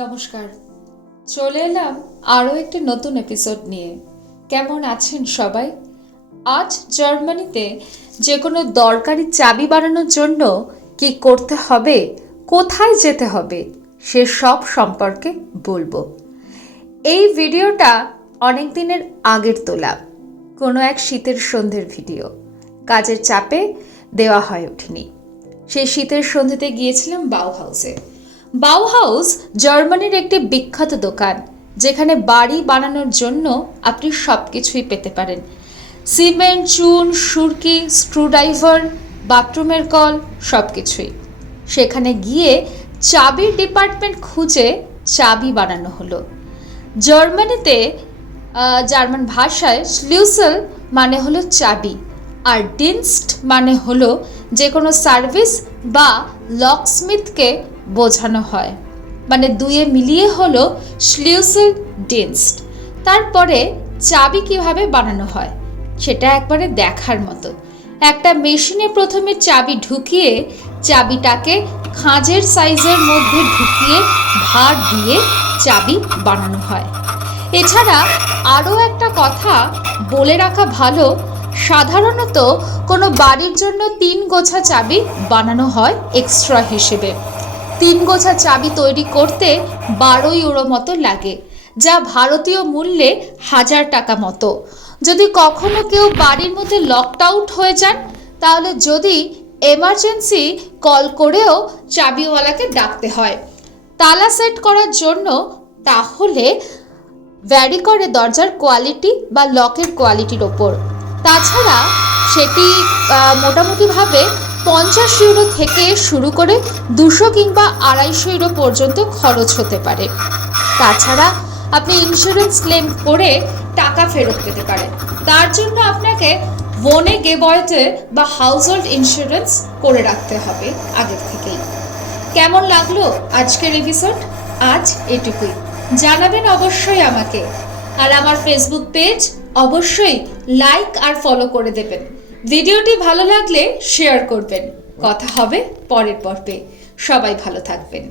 নমস্কার, চলে এলাম আরও একটি নতুন এপিসোড নিয়ে। কেমন আছেন সবাই? আজ জার্মানিতে যে কোনো দরকারি চাবি বানানোর জন্য কি করতে হবে, কোথায় যেতে হবে, সে সব সম্পর্কে বলবো। এই ভিডিওটা অনেক দিনের আগের তোলা, কোনো এক শীতের সন্ধ্যের ভিডিও। কাজের চাপে দেওয়া হয়ে ওঠেনি। সেই শীতের সন্ধ্যেতে গিয়েছিলাম বাউহাউসে। বাউহাউস জার্মানির একটি বিখ্যাত দোকান, যেখানে বাড়ি বানানোর জন্য আপনি সব কিছুই পেতে পারেন। সিমেন্ট, চুন, সুরকি, স্ক্রুড্রাইভার, বাথরুমের কল, সব কিছুই। সেখানে গিয়ে চাবির ডিপার্টমেন্ট খুঁজে চাবি বানানো হলো। জার্মানিতে জার্মান ভাষায় স্লিউসেল মানে হলো চাবি, আর ডিনস্ট মানে হলো যে কোনো সার্ভিস বা লকস্মিথকে বোঝানো হয়। মানে দুয়ে মিলিয়ে হলো স্লিউসেল ডিনস্ট। তারপরে চাবি কিভাবে বানানো হয় সেটা একবারে দেখার মতো। একটা মেশিনে প্রথমে চাবি ঢুকিয়ে চাবিটাকে খাঁজের সাইজের মধ্যে ঢুকিয়ে ভার দিয়ে চাবি বানানো হয়। এছাড়া আরও একটা কথা বলে রাখা ভালো, সাধারণত কোনো বাড়ির জন্য 3 গোছা চাবি বানানো হয় এক্সট্রা হিসেবে। 3 গোছা চাবি তৈরি করতে 12 ইউরো মতো লাগে, যা ভারতীয় মূল্যে 1000 টাকা মতো। যদি কখনো কেউ বাড়ির মধ্যে লকড আউট হয়ে যান, তাহলে যদি এমার্জেন্সি কল করেও চাবিওয়ালাকে ডাকতে হয় তালা সেট করার জন্য, তাহলে ভ্যারি করে দরজার কোয়ালিটি বা লকের কোয়ালিটির ওপর। তাছাড়া সেটি মোটামুটিভাবে 50 ইউরো থেকে শুরু করে 200 কিংবা 250 ইউরো পর্যন্ত খরচ হতে পারে। তাছাড়া আপনি ইন্স্যুরেন্স ক্লেম করে টাকা ফেরত পেতে পারেন। তার জন্য আপনাকে ওনে গেবয়তে বা হাউসহোল্ড ইন্স্যুরেন্স করে রাখতে হবে আগের থেকেই। কেমন লাগলো আজকের এপিসোড? আজ এটুকুই। জানাবেন অবশ্যই আমাকে, আর আমার ফেসবুক পেজ অবশ্যই লাইক আর ফলো করে দেবেন। ভিডিওটি ভালো লাগলে শেয়ার করবেন। কথা হবে পরের পর্বে। সবাই ভালো থাকবেন।